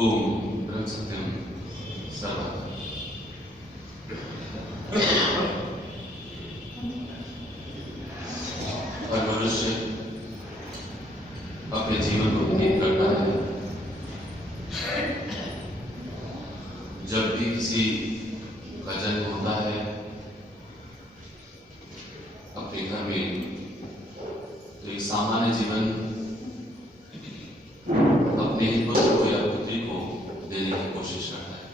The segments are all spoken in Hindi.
ओम ब्रह्म सत्यम सर्वम। और मनुष्य अपने जीवन को व्यतीत करता है। जब भी किसी का जन्म होता है अपने घर में, तो एक सामान्य जीवन अपने ही पुत्र को या पुत्री को देने की कोशिश करता है।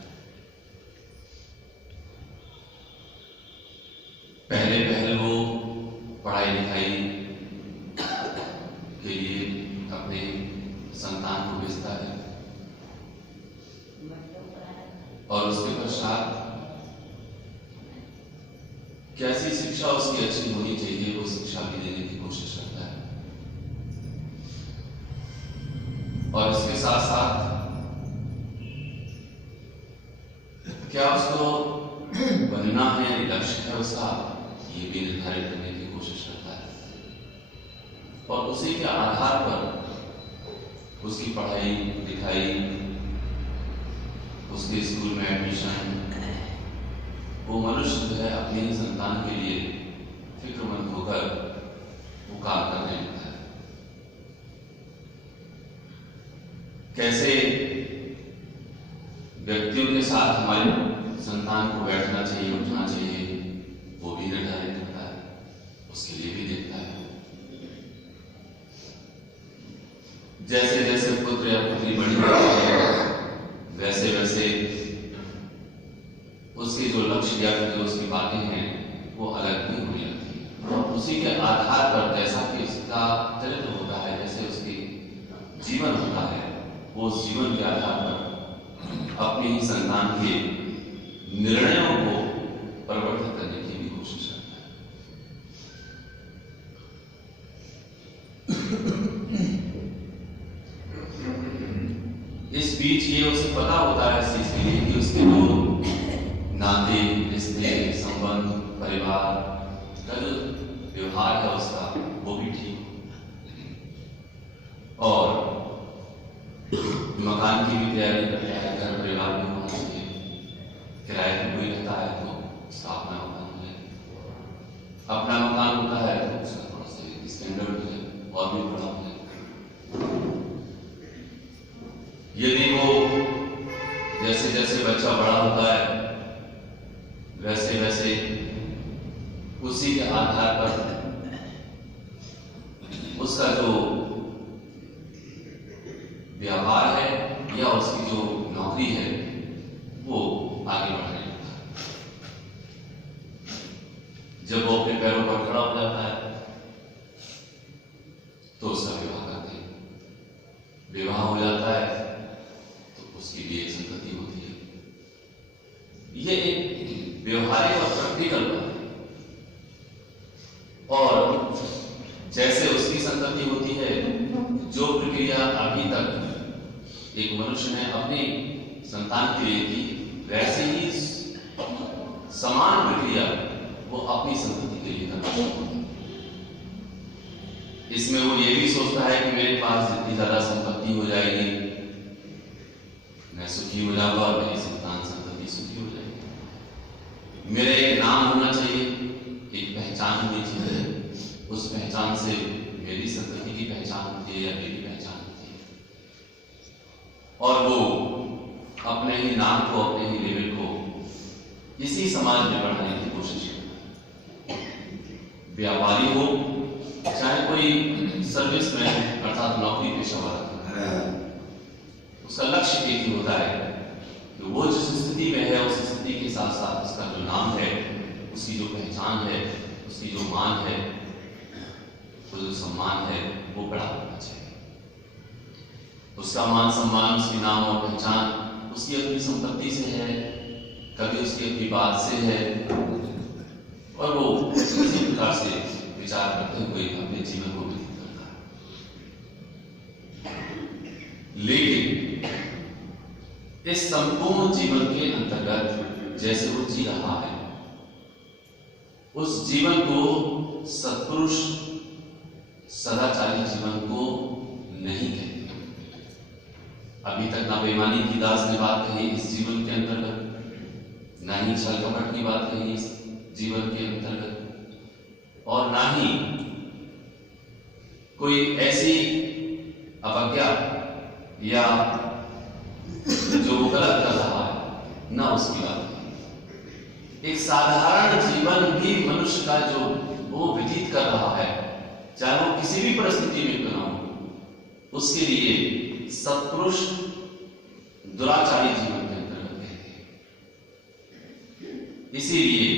पहले वो पढ़ाई लिखाई के लिए अपने संतान को भेजता है और उसके पश्चात कैसी शिक्षा उसकी अच्छी होनी चाहिए वो शिक्षा भी देने की कोशिश करता है। और इसके साथ साथ क्या उसको बनना है यानी लक्ष्य है उसका, ये भी निर्धारित करने की कोशिश करता है। और उसी के आधार पर उसकी पढ़ाई लिखाई, उसके स्कूल में एडमिशन, वो मनुष्य जो है अपने ही संतान के लिए फिक्रमंद होकर वो काम करने लगता है। कैसे व्यक्तियों के साथ हमारे संतान को बैठना चाहिए, उठना चाहिए, वो भी निर्धारित करता है, उसके लिए भी देखता है। जैसे जैसे पुत्र या पुत्री बड़ी होती है वैसे वैसे उसके जो लक्ष्य या जो उसकी बातें हैं वो अलग भी हो जाती है। और उसी के आधार पर जैसा कि उसका चरित्र होता है, जैसे उसकी जीवन होता है, वो जीवन के आधार पर अपने ही संतान के निर्णयों को परिवर्तित करने की भी कोशिश करता है। इस बीच ये उसे पता होता है इस चीज के लिए कि उसके जो नाते, रिश्ते, संबंध, परिवार का जो व्यवहार है उसका वो भी ठीक हो, और मकान की भी तैयारी करता है, घर परिवार भी होना चाहिए। किराए पे कोई रहता है तो उसका अपना मकान हो जाए, अपना मकान होता है तो उसका थोड़ा सा स्टैंडर्ड जो है और भी बड़ा हो जाए। यदि वो जैसे जैसे बच्चा बड़ा होता है वैसे वैसे उसी के आधार पर उसका जो व्यवहार है या उसकी जो नौकरी है वो आगे बढ़ने लगता है। जब वो अपने पैरों पर खड़ा हो जाता है तो उसका विवाह करते हैं, विवाह हो जाता है तो उसकी भी एक संतति होती है। ये एक व्यवहारिक और प्रैक्टिकल बात है। और जैसे उसकी संतति होती है, जो प्रक्रिया अभी तक एक मनुष्य ने अपनी संतान के लिए की, वैसे ही समान प्रक्रिया वो अपनी संतति के लिए करना शुरू करता है। इसमें वो ये भी सोचता है कि मेरे पास जितनी ज्यादा संपत्ति हो जाएगी मैं सुखी हो जाऊंगा और मेरी संतान संतति सुखी हो जाएगी। मेरा एक नाम होना चाहिए, एक पहचान होनी चाहिए, उस पहचान से मेरी संतति की पहचान होती है या मेरी पहचान होती है। और वो अपने ही नाम को, अपने ही लेवल को इसी समाज में बढ़ाने की कोशिश करता है। व्यापारी हो चाहे कोई सर्विस में अर्थात नौकरी पेशा वाला, उसका लक्ष्य एक ही होता है कि वो जिस स्थिति में है उस स्थिति के साथ साथ उसका जो नाम है, उसकी जो पहचान है, उसकी जो मान है, वो जो सम्मान है वो बड़ा होना चाहिए। उसका मान सम्मान, उसकी नाम और पहचान उसकी अपनी संपत्ति से है, कभी उसकी अपनी बात से है, और वो इसी प्रकार से विचार करते हुए अपने जीवन को व्यतीत करता है। लेकिन इस संपूर्ण जीवन के अंतर्गत जैसे वो जी रहा है, उस जीवन को सत्पुरुष सदाचारी जीवन को नहीं कहते। अभी तक ना बेईमानी की दास ने बात कही इस जीवन के अंतर्गत, ना ही छल कपट की बात कही इस जीवन के अंतर्गत, और ना ही कोई ऐसी अवज्ञा या जो वो गलत कर रहा है ना उसकी बात कही। एक साधारण जीवन भी मनुष्य का जो वो व्यतीत कर रहा है, चाहे वो किसी भी परिस्थिति में क्यों ना हो, उसके लिए सत्पुरुष दुराचारी जीवन के अंतर्गत कहते हैं। इसीलिए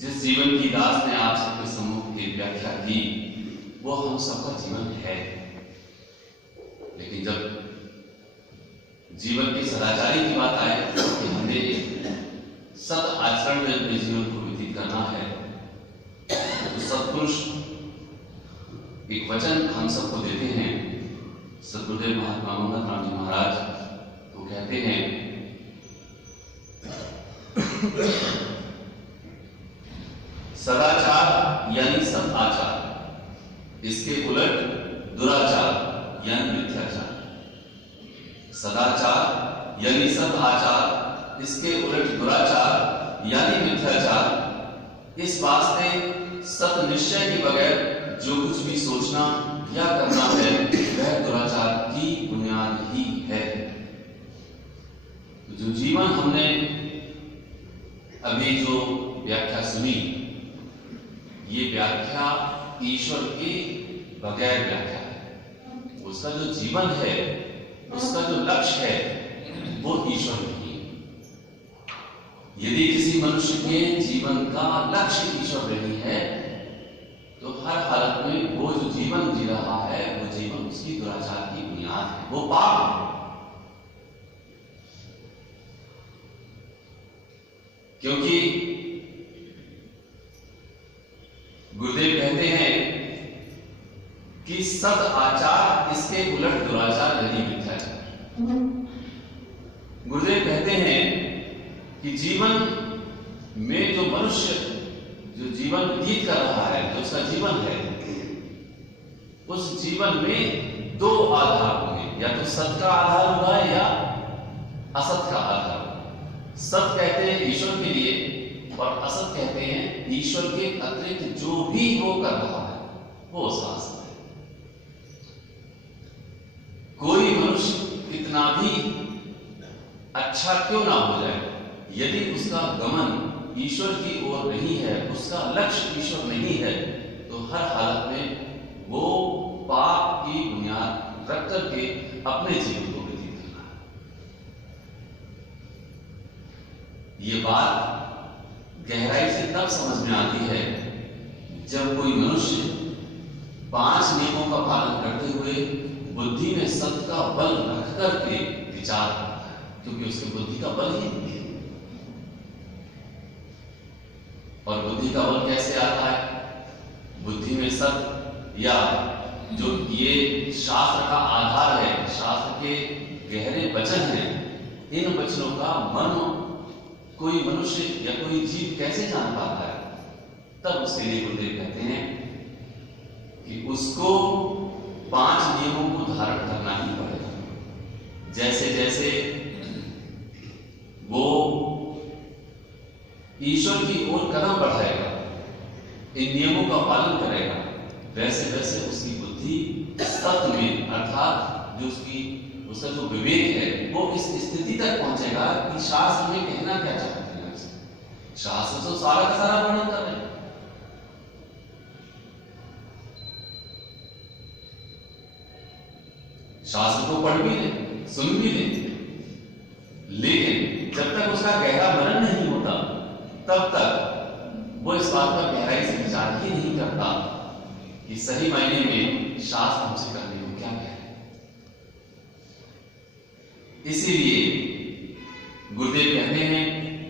जिस जीवन की दास ने आप सबके सम्मुख की व्याख्या की वो हम सबका जीवन है, लेकिन जब जीवन की सदाचारी की बात आए कि हमें सद आचरण में अपने जीवन को व्यतीत करना है, तो सत्पुरुष एक वचन हम सबको देते हैं। सद्गुरुदेव महात्मा मंगल राम जी महाराज वो कहते हैं, सदाचार यानी सद आचार, इसके उलट दुराचार यानी मिथ्याचार। सदाचार यानी सद आचार, इसके उलट दुराचार यानी मिथ्याचार। इस वास्ते सत निश्चय के बगैर जो कुछ भी सोचना या करना है वह दुराचार की बुनियाद ही है। जो जीवन हमने अभी जो व्याख्या सुनी, ये व्याख्या ईश्वर के बगैर व्याख्या है। उसका जो जीवन है, उसका जो लक्ष्य है वो ईश्वर नहीं है। यदि किसी मनुष्य के जीवन का लक्ष्य ईश्वर नहीं है तो हर हालत में वो जो जीवन जी रहा है वो जीवन उसकी दुराचार की बुनियाद है, वो पाप है। क्योंकि गुरुदेव कहते हैं कि सद आचार इसके उलट दुराचार यानी मिथ्याचार। गुरुदेव कहते हैं कि जीवन में जो मनुष्य जो जीवन व्यतीत कर रहा है, जो उसका जीवन है, उस जीवन में दो आधार होंगे, या तो सत का आधार होगा या असत का आधार होगा। सत कहते हैं ईश्वर के लिए और असत कहते हैं ईश्वर के अतिरिक्त जो भी वो कर रहा है वो उसका असत है। कोई मनुष्य कितना भी अच्छा क्यों ना हो जाए, यदि उसका गमन ईश्वर की ओर नहीं है, उसका लक्ष्य ईश्वर नहीं है, तो हर हालत में वो पाप की बुनियाद रख करके अपने जीवन को व्यतीत करना है। ये बात गहराई से तब समझ में आती है जब कोई मनुष्य 5 नियमों का पालन करते हुए बुद्धि में सत्य का बल रख करके विचार करता है, क्योंकि उसकी बुद्धि का बल ही नहीं है। और बुद्धि का बल कैसे आता है? बुद्धि में सत्य या जो ये शास्त्र का आधार है, शास्त्र के गहरे वचन हैं, इन वचनों का मर्म कोई मनुष्य या कोई जीव कैसे जान पाता है? तब उसके लिए गुरुदेव कहते हैं कि उसको 5 नियमों को धारण करना ही पड़ेगा। जैसे जैसे वो ईश्वर की ओर कदम बढ़ाएगा, इन नियमों का पालन करेगा, वैसे वैसे उसकी बुद्धि सत्य में, अर्थात जो उसका जो विवेक है वो इस स्थिति तक पहुंचेगा कि शास्त्र में कहना क्या चाहते हैं। शास्त्र तो सारा का सारा वर्णन कर रहे हैं, शास्त्र को पढ़ भी ले, सुन भी ले, लेकिन जब तक उसका गहरा मनन नहीं होता तब तक वो इस बात पर गहराई से विचार ही नहीं करता कि सही मायने में शास्त्र हमसे करने को क्या कह रहे हैं। इसीलिए गुरुदेव कहते हैं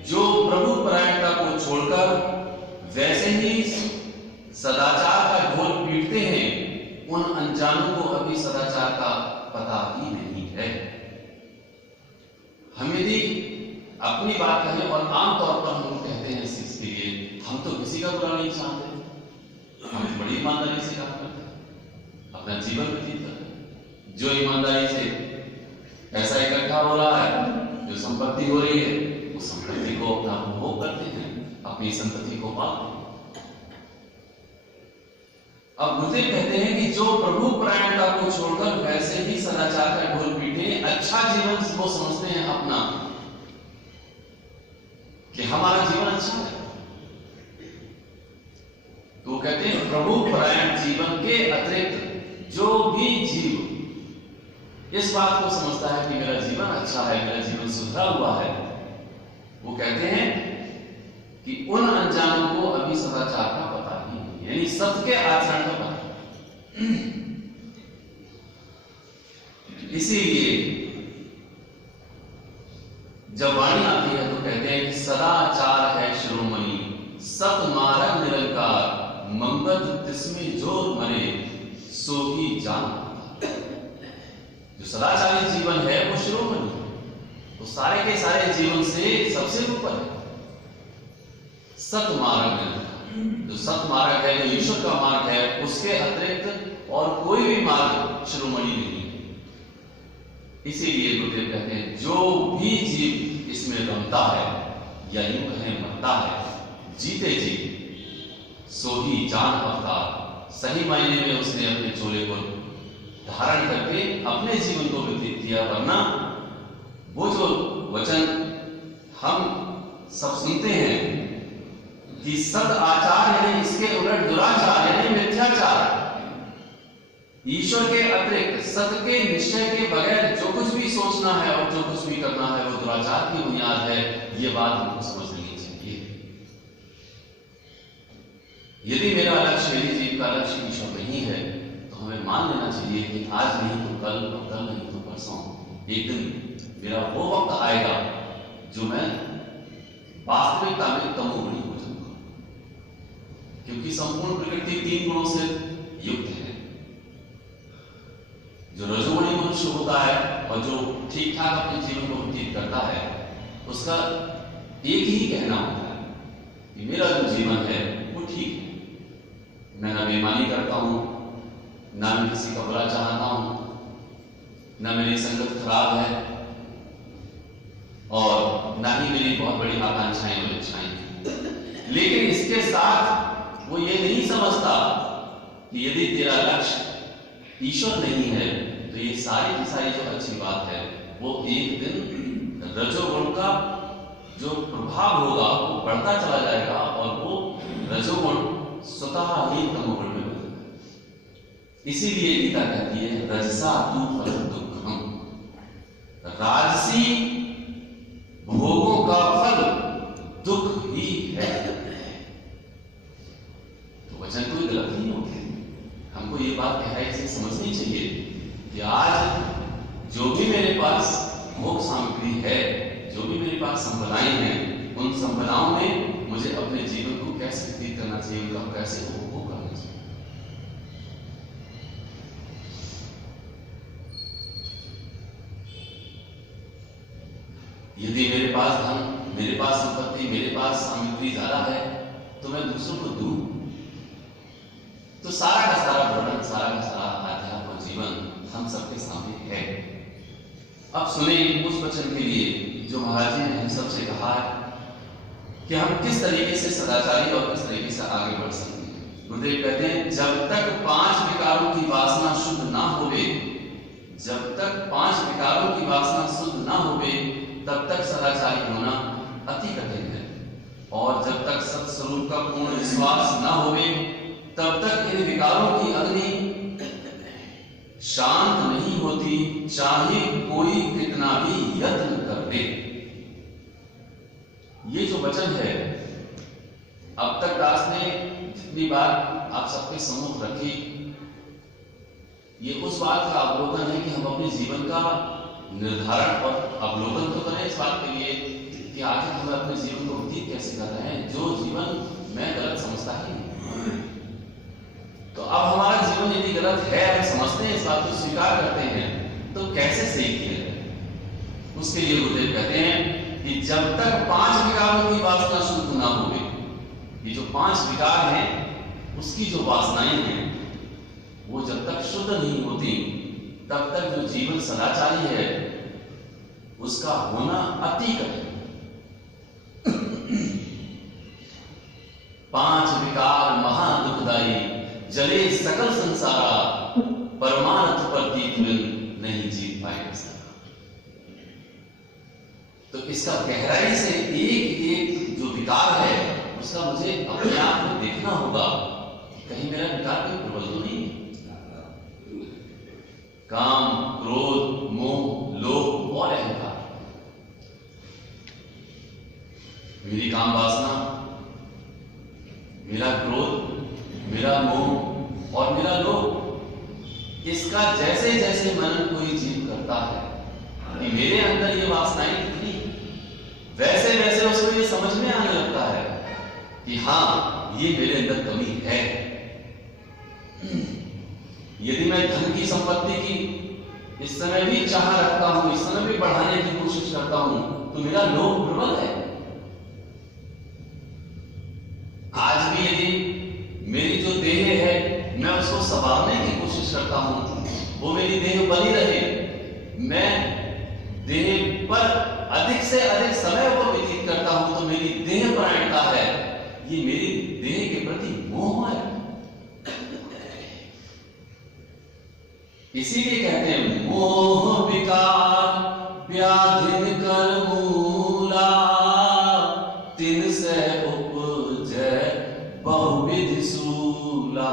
जो प्रभु परायणता को छोड़कर वैसे ही सदाचार का ढोल पीटते हैं, उन अनजानों को अभी सदाचार का पता ही नहीं है। हम यदि अपनी बात कहें और आमतौर पर हम लोग कहते हैं इस चीज के लिए, हम तो किसी का बुरा नहीं चाहते, हम बड़ी ईमानदारी से काम करते हैं, अपना जीवन व्यतीत करते हैं। जो ईमानदारी से पैसा इकट्ठा हो रहा है, जो संपत्ति हो रही है, उस संपत्ति को अपना उपभोग करते हैं, अपनी संपत्ति को पालते हैं। अब गुरुदेव कहते हैं कि जो प्रभु परायणता को छोड़कर वैसे ही सदाचार का ढोल पीटे अच्छा जीवन वो समझते हैं अपना, कि हमारा जीवन अच्छा है, तो कहते हैं प्रभु परायण जीवन के अतिरिक्त जो भी जीव इस बात को समझता है कि मेरा जीवन अच्छा है, मेरा जीवन सुधरा हुआ है, वो कहते हैं कि उन अनजानों को अभी सदाचार का पता ही नहीं, यानी सत्य के आचरण का पता। इसीलिए जब वाणी आती है तो कहते हैं कि सदाचार है शिरोमणि, सत मार्ग निरंकार, मंगल तिस्मे जोर मरे सो ही जान। जो सदाचारी जीवन है वो शिरोमणि है, तो सारे के सारे जीवन से सबसे ऊपर है। सत मार्ग है, जो सत मार्ग है, जो ईश्वर का मार्ग है, उसके अतिरिक्त और कोई भी मार्ग शिरोमणि नहीं है। इसीलिए गुरुदेव कहते हैं जो भी जीव इसमें रमता है या यूं कहें मरता है, जीते जी सो ही जान अवतार, सही मायने में उसने अपने चोले को धारण करके अपने जीवन को व्यतीत किया। वरना वो जो वचन हम सब सुनते हैं कि सद आचार यानी इसके उलट दुराचार यानी मिथ्याचार, ईश्वर के अतिरिक्त सत्य के निश्चय के बगैर जो कुछ भी सोचना है और जो कुछ भी करना है वो दुराचार की बुनियाद है। ये बात हमको समझ लेनी चाहिए। यदि मेरा लक्ष्य, मेरी जीव का लक्ष्य ईश्वर नहीं है, तो हमें मान लेना चाहिए कि आज नहीं तो कल, और कल नहीं तो परसों एक दिन मेरा वो वक्त आएगा जो मैं वास्तविकता में तमोगुणी हो जाऊंगा, क्योंकि संपूर्ण प्रकृति 3 गुणों से युक्त है। जो रजोगुणी मनुष्य होता है और जो ठीक ठाक अपने जीवन को व्यतीत करता है, उसका एक ही कहना होता है कि मेरा जो जीवन है वो ठीक है, मैं ना बेईमानी करता हूं, ना मैं किसी का बुरा चाहता हूं, ना मेरी संगत खराब है, और ना ही मेरी बहुत बड़ी आकांक्षाएं और इच्छाएं हैं। लेकिन इसके साथ वो ये नहीं समझता कि यदि तेरा लक्ष्य ईश्वर नहीं है तो ये सारी की सारी जो अच्छी बात है वो एक दिन रजोगुण का जो प्रभाव होगा वो बढ़ता चला जाएगा और वो रजोगुण स्वतः ही तमोगुण में बदल जाएगा। इसीलिए गीता कहती है रजसा तू फल दुःखम, राजसी भोगों का फल दुख ही है। तो वचन कोई गलत नहीं होते, हमको ये बात गहराई से समझनी चाहिए कि आज जो भी मेरे पास भोग सामग्री है, जो भी मेरे पास संपदाएं हैं, उन संपदाओं में मुझे अपने जीवन को कैसे व्यतीत करना चाहिए, उनका कैसे उपभोग करना चाहिए। यदि मेरे पास धन, मेरे पास संपत्ति, मेरे पास सामग्री ज्यादा है तो मैं दूसरों को दूं, तो सारा का सारा वर्णन, सारा का सारा आध्यात्म जीवन हम सबके सामने है। अब सुने उस वचन के लिए जो महाराज जी ने हम सबसे कहा है कि हम किस तरीके से सदाचारी और किस तरीके से आगे बढ़ सकते हैं। गुरुदेव कहते हैं जब तक 5 विकारों की वासना शुद्ध ना होवे, जब तक 5 विकारों की वासना शुद्ध ना होवे तब तक सदाचारी होना अति कठिन है, और जब तक सत्स्वरूप का पूर्ण विश्वास ना होवे तब तक इन विकारों की अग्नि शांत नहीं होती, चाहे कोई कितना भी यत्न कर ले। ये जो वचन है अब तक दास ने जितनी बार आप सबके सम्मुख रखी, ये उस बात का अवलोकन है कि हम अपने जीवन का निर्धारण और अवलोकन तो करें इस बात के लिए कि आखिर हम अपने जीवन को व्यतीत कैसे कर रहे हैं, जो जीवन मैं गलत समझता ही नहीं। तो अब हमारा जीवन यदि गलत है, हम समझते हैं, इस बात को स्वीकार करते हैं, तो कैसे सही किया जाए। उसके लिए गुरुदेव कहते हैं कि जब तक 5 विकारों की वासना शुद्ध ना होवे, ये जो 5 विकार हैं उसकी जो वासनाएं हैं वो जब तक शुद्ध नहीं होती तब तक जो जीवन सदाचारी है उसका होना अति कठिन। 5 विकार महा दुखदाई, जले सकल संसारा, परमार्थ प्रतीत नहीं जीत पाए सारा। तो इसका गहराई से एक एक जो विकार है उसका मुझे अपने आप में देखना होगा, कहीं मेरा विकार कोई प्रबल तो नहीं है। काम, क्रोध, मोह, लोभ और अहंकार, मेरी काम वासना, मेरा क्रोध, मेरा मोह और मेरा लोभ, इसका जैसे जैसे मनन कोई जीव करता है कि मेरे अंदर ये वासनाएं कितनी, वैसे वैसे उसको ये समझ में आने लगता है कि हाँ ये मेरे अंदर कमी है। यदि मैं धन की, संपत्ति की इस समय भी चाह रखता हूं, इस समय भी बढ़ाने की कोशिश करता हूं, तो मेरा लोभ प्रबल है। आज भी यदि मेरी जो देह है मैं उसको संवारने की कोशिश करता हूं, वो मेरी देह बनी रहे, मैं देह पर अधिक से अधिक समय को व्यतीत करता हूं, तो मेरी देह परायणता है, ये मेरी देह के प्रति मोह है। इसीलिए कहते हैं मोह विकार व्याधिन कर मूला, तिन से उपजै बहुविध सूला।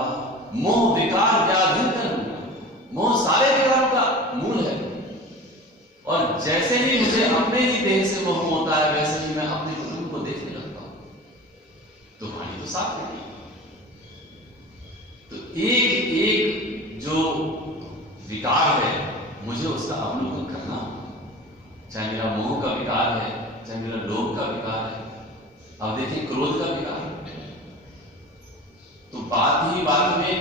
मोह विकार व्याधिन कर मूला, मोह सारे विकारों का मूल है। और जैसे ही मुझे अपने ही देह से मोह होता है, वैसे ही मैं अपने कुटुंब को देखने लगता हूं, तो वाणी तो साफ है। तो एक एक जो विकार है मुझे उसका अवलोकन करना होगा, चाहे मेरा मोह का विकार है, चाहे मेरा लोभ का विकार है। अब देखिए क्रोध का विकार, तो बात ही बात में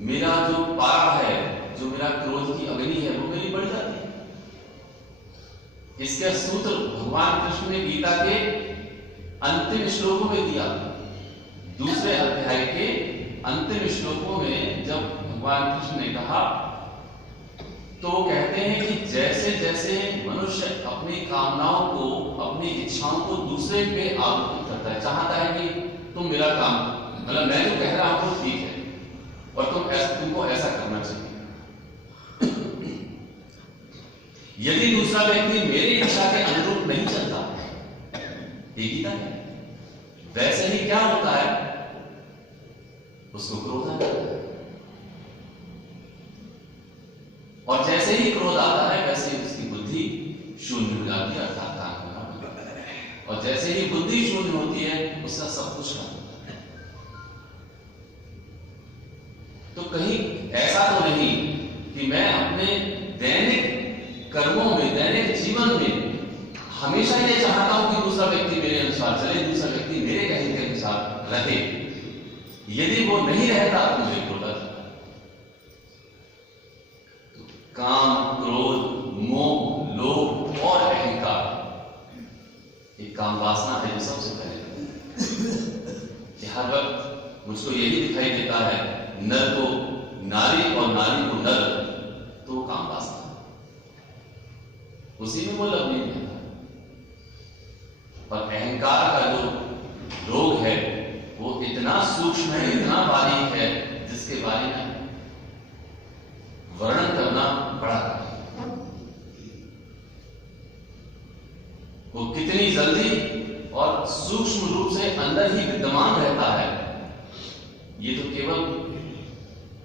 मेरा जो पारा है, जो मेरा क्रोध की अग्नि है, वो मेरी बढ़ जाती है। इसका सूत्र भगवान कृष्ण ने गीता के अंतिम श्लोकों में दिया। दूसरे अध्याय के अंतिम श्लोकों में जब भगवान कृष्ण ने कहा, तो कहते हैं कि जैसे जैसे मनुष्य अपनी कामनाओं को, अपनी इच्छाओं को दूसरे पे आरोपित करता है, चाहता है कि तुम मेरा काम, मतलब मैं जो कह रहा हूं वो ठीक है और तुमको ऐसा करना चाहिए। यदि दूसरा व्यक्ति मेरी इच्छा के अनुरूप नहीं चलता, ये गीता है, वैसे ही क्या होता है, उसको क्रोध आ जाता है। और जैसे ही क्रोध आता है वैसे ही उसकी बुद्धि शून्य हो जाती है, अर्थात काम करना बंद कर देता है। और जैसे ही बुद्धि शून्य होती है, उसका सब कुछ खत्म होता है। तो कहीं ऐसा तो नहीं कि मैं अपने दैनिक कर्मों में, दैनिक जीवन में हमेशा ये चाहता हूं कि दूसरा व्यक्ति मेरे अनुसार चले, दूसरा व्यक्ति मेरे कहे के अनुसार रहे। यदि वो नहीं रहता तो मुझे क्रोध आता है। तो काम, क्रोध, मोह, लोभ और अहंकार, एक काम वासना है जो सबसे पहले कि हर वक्त मुझको यही दिखाई देता है, नर को नारी और नारी को नर, तो काम वासना, उसी में वो लवलीन है। और अहंकार का जो रोग है वो इतना सूक्ष्म है, इतना बारीक है, जिसके बारे में वर्णन करना बड़ा कठिन। वो कितनी जल्दी और सूक्ष्म रूप से अंदर ही विद्यमान रहता है, ये तो केवल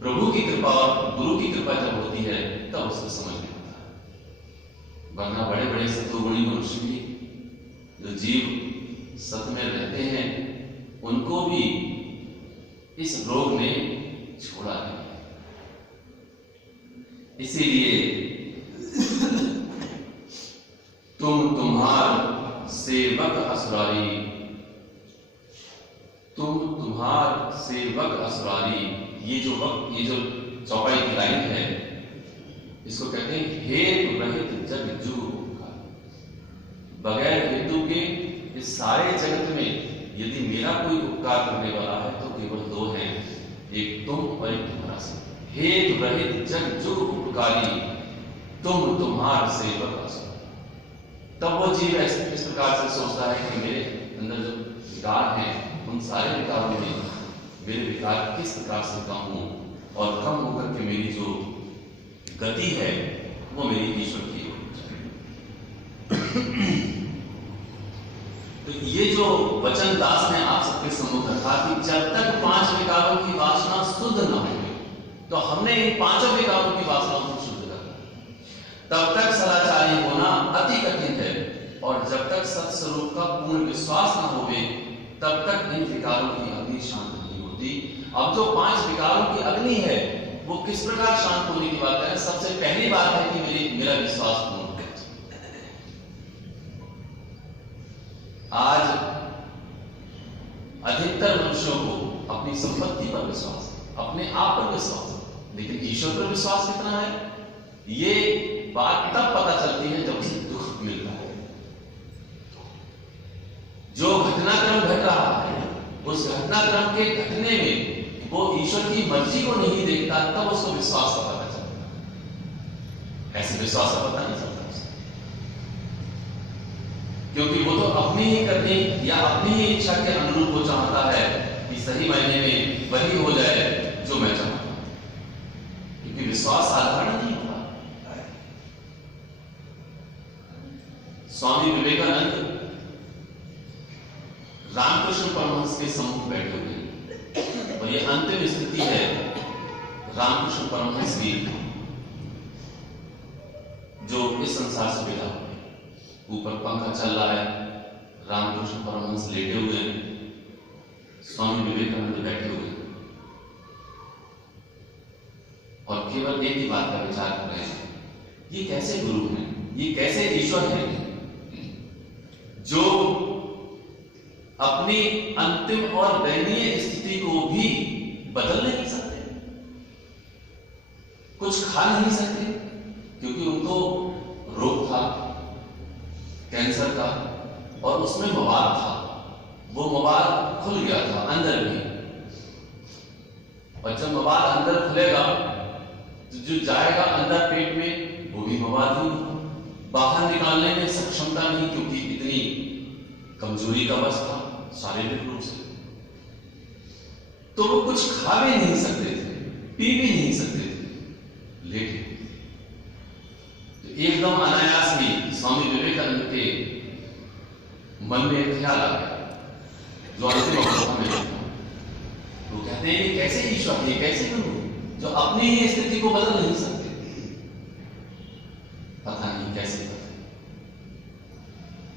प्रभु की कृपा और गुरु की कृपा जब होती है तब उसको समझ में आता है। वरना बड़े बड़े सत्वगुणी मनुष्य भी, जो जीव सत्य में रहते हैं, उनको भी इस रोग ने छोड़ा नहीं। इसीलिए तुम तुम्हार सेवक असुरारी, तुम तुम्हार सेवक असुरारी, ये जो चौपाई की लाइन है, इसको कहते हैं हेतु रहित जग जुग। बगैर हेतु के इस सारे जगत में यदि मेरा कोई उपकार करने वाला है तो केवल दो हैं, एक तुम और एक तुम्हारा सेवक। हेतु रहित जग जुग उपकारी, तुम तुम्हार सेवक असुर। तब वो जीव इस प्रकार से सोचता है कि मेरे अंदर जो विकार हैं उन सारे विकारों में मेरे विकार किस प्रकार से कम हो और कम होकर के मेरी जो गति है वो मेरी ईश्वर की तो ये जो वचन दास ने आप सबके सम्मुख रखा कि जब तक 5 विकारों की वासना शुद्ध न हो, तो हमने इन 5 विकारों की वासनाओं को शुद्ध करना, तब तक सदाचारी होना अति कठिन है। और जब तक सत्स्वरूप का पूर्ण विश्वास न होवे तब तक इन विकारों की अग्नि शांत नहीं होती। अब जो 5 विकारों की अग्नि है वो किस प्रकार शांत होने की बात है? सबसे पहली बात है कि मेरा विश्वास पूर्ण है। आज अधिकतर मनुष्यों को अपनी संपत्ति पर विश्वास, अपने आप पर विश्वास, लेकिन ईश्वर पर विश्वास कितना है ये बात तब पता चलती है जब उसे दुख मिलता है। जो घटनाक्रम घट रहा है उस घटनाक्रम के घटने में वो ईश्वर की मर्जी को नहीं देखता, तब उसको विश्वास का पता चलता है। ऐसे विश्वास का पता नहीं चलता उसको, क्योंकि वो तो अपनी ही करनी या अपनी ही इच्छा के अनुरूप वो चाहता है कि सही मायने में वही हो जाए जो मैं चाहता हूं, क्योंकि विश्वास साधारण नहीं होता। स्वामी विवेकानंद रामकृष्ण परमहंस के सम्मुख बैठे हुए हैं और ये अंतिम स्थिति है रामकृष्ण परमहंस की जो इस संसार से विदा हुए। ऊपर पंखा चल रहा है, रामकृष्ण परमहंस लेटे हुए हैं, स्वामी विवेकानंद बैठे हुए हैं और केवल एक ही बात का विचार कर रहे हैं, ये कैसे गुरु हैं, ये कैसे ईश्वर हैं जो अपनी अंतिम और दयनीय स्थिति को भी बदल नहीं सकते, कुछ खा नहीं सकते, क्योंकि उनको रोग था कैंसर का और उसमें मवाद था, वो मवाद खुल गया था अंदर भी, और जब मवाद अंदर खुलेगा तो जो जाएगा अंदर पेट में वो भी मवाद ही बाहर निकालने में सक्षमता नहीं, क्योंकि इतनी कमजोरी का वश था शारीरिक रूप से, तो वो कुछ खा भी नहीं सकते थे, पी भी नहीं सकते थे। लेकिन तो एकदम अनायास ही स्वामी विवेकानंद के मन में एक ख्याल आ गया जो अंतिम अवस्था में था। वो कहते हैं कि कैसे ईश्वर है, कैसे गुरु जो अपनी ही स्थिति को बदल नहीं सकते, पता नहीं कैसे करते।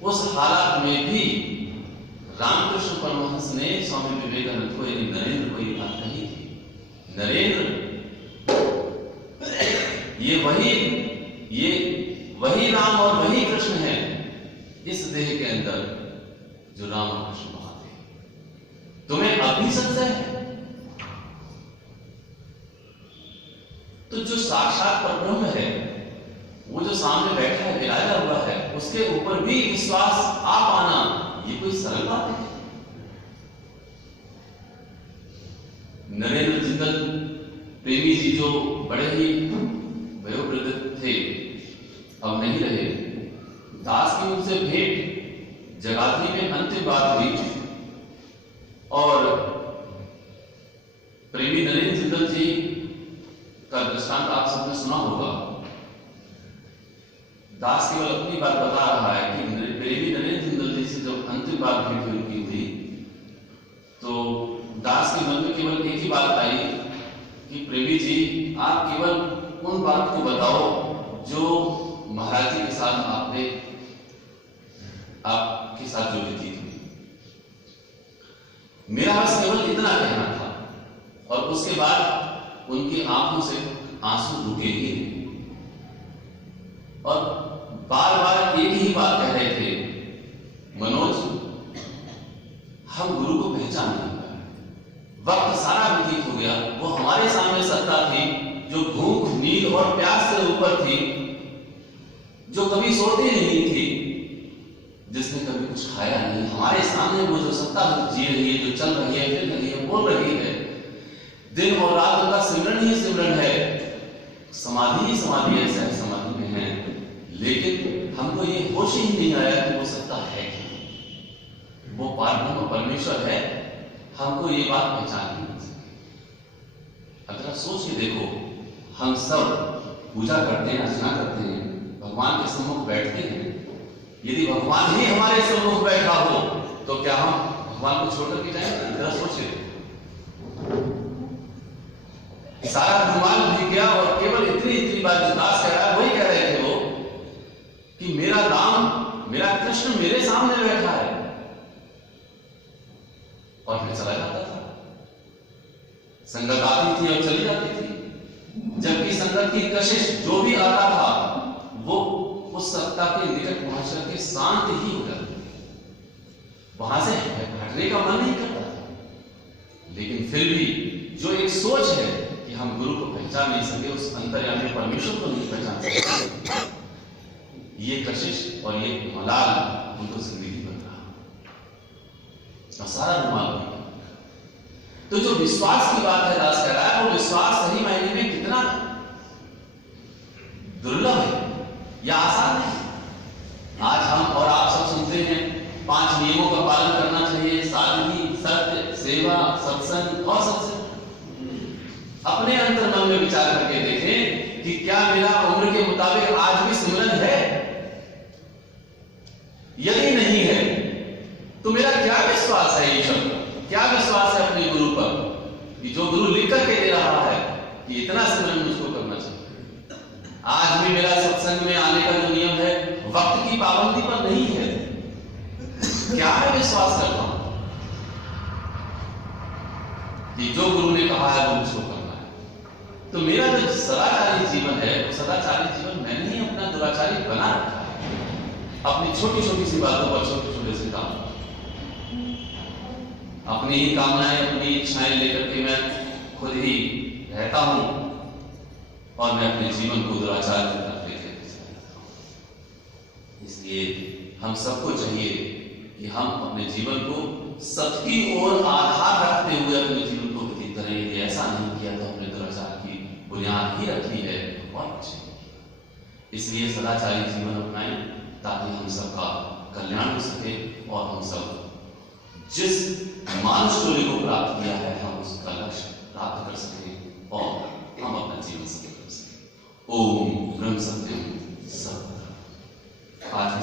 उस हालात में भी रामकृष्ण परमहंस ने स्वामी विवेकानंद को, यानी नरेंद्र को ये बात कही थी, नरेंद्र ये वही राम और वही कृष्ण है इस देह के अंदर जो राम और कृष्ण बहाते हैं। तुम्हें अब भी संशय है? तो जो साक्षात परब्रह्म है वो जो सामने बैठा है, विराजा हुआ है, उसके ऊपर भी विश्वास आ पाना ये कोई सरल बात है? नरेंद्र जिंदल प्रेमी जी जो बड़े ही वयोवृद्ध थे, अब नहीं रहे, दास की उनसे भेंट जगाधरी में अंतिम बात हुई और प्रेमी नरेंद्र जिंदल जी का दृष्टांत आप सबने सुना होगा। दास केवल अपनी बात बता रहा है कि प्रेमी नरेंद्र जिंदल जी से जब अंतिम बात भेंट हुई थी तो दास के मन में केवल एक ही बात आई कि प्रेमी जी आप केवल उन बात को बताओ जो महाराज जी के साथ आपके साथ जो बीती थी। मेरा बस केवल इतना कहना था। और उसके बाद उनकी आंखों से आंसू रुके ही नहीं और बार बार एक ही बात कह रहे थे, मनोज हम गुरु को पहचान नहीं पाए, वक्त सारा व्यतीत हो गया, वो हमारे सामने सत्ता थी जो भूख नींद और प्यास से ऊपर थी, जो कभी सोती नहीं थी, जिसने कभी कुछ खाया नहीं, हमारे सामने वो जो सत्ता जी रही है, जो चल रही है, फिर रही है, बोल रही है, दिन और रात उनका सिमरन ही सिमरन है, समाधि ही समाधि है, सहज समाधि में है। लेकिन हमको ये हो होश ही नहीं आया कि वो सत्ता है क्या, वो परब्रह्म परमेश्वर है, हमको ये बात पहचान नहीं सके। अगर आप सोच के देखो, हम सब पूजा करते हैं, अर्चना करते हैं, भगवान के सम्मुख बैठते हैं, यदि भगवान ही हमारे सम्मुख बैठा हो तो क्या हम भगवान को छोड़ करके जाएंगे? जरा सोच के देखो। सारा ब्रह्मांड भी गया और केवल इतनी बात जो दास कह रहा है वही कह रहे थे वो कि मेरा राम, मेरा कृष्ण मेरे सामने बैठा है, और फिर चला जाता था। संगत आती थी और चली जाती थी, जबकि संगत की कशिश जो भी आता था वो उस सत्ता के निकट पहुंच करके शांत ही हो जाती थी, वहां से हटने का मन नहीं करता था। लेकिन फिर भी जो एक सोच है कि हम गुरु को पहचान नहीं सके, उस अंतर्यामी परमेश्वर को नहीं पहचान सके, ये कशिश और ये मलाल उनको जिंदगी बन रहा और सारा रुमाल भी। तो जो विश्वास की बात है, दास कह रहा है, वो विश्वास सही मायने में कितना दुर्लभ है या आसान नहीं। आज हम और आप सब सुनते हैं 5 नियमों का पालन करना चाहिए, सादगी, सत्य, सेवा, सत्संग और सत्संग। अपने अंतर मन में विचार करके देखें कि क्या मेरा उम्र के मुताबिक आज भी सिमरन है? यदि नहीं है तो मेरा क्या विश्वास है ईश्वर पर, क्या विश्वास है अपने गुरु पर कि जो गुरु लिख करके दे रहा है कि इतना सिमरन मुझको करना चाहिए। आज भी मेरा सत्संग में आने का जो नियम है वक्त की पाबंदी पर नहीं है। क्या मैं विश्वास करता हूं कि जो गुरु ने कहा है वो मुझको करना है। तो मेरा जो सदाचारी जीवन है, वो सदाचारी जीवन मैंने ही अपना दुराचारी बना रखा है, अपनी छोटी छोटी सी बातों पर छोटे छोटे से काम, अपनी ही कामनाएं, अपनी इच्छाएं लेकर के मैं खुद ही रहता हूं और मैं अपने जीवन को दुराचार की तरफ लेकर चलता हूं। इसलिए हम सबको चाहिए कि हम अपने जीवन को सबकी ओर आधार रखते हुए अपने जीवन को व्यतीत करें। यदि ऐसा नहीं किया तो हमने दुराचार की बुनियाद ही रखी है और कुछ नहीं। इसलिए सदाचारी जीवन अपनाएं ताकि हम सबका कल्याण हो सके और हम सब जिस मानुष टोली को प्राप्त किया है हम उसका लक्ष्य प्राप्त कर सके और हम अपना जीवन सफल कर सके। ओम ब्रह्म सत्यम सत्य। आज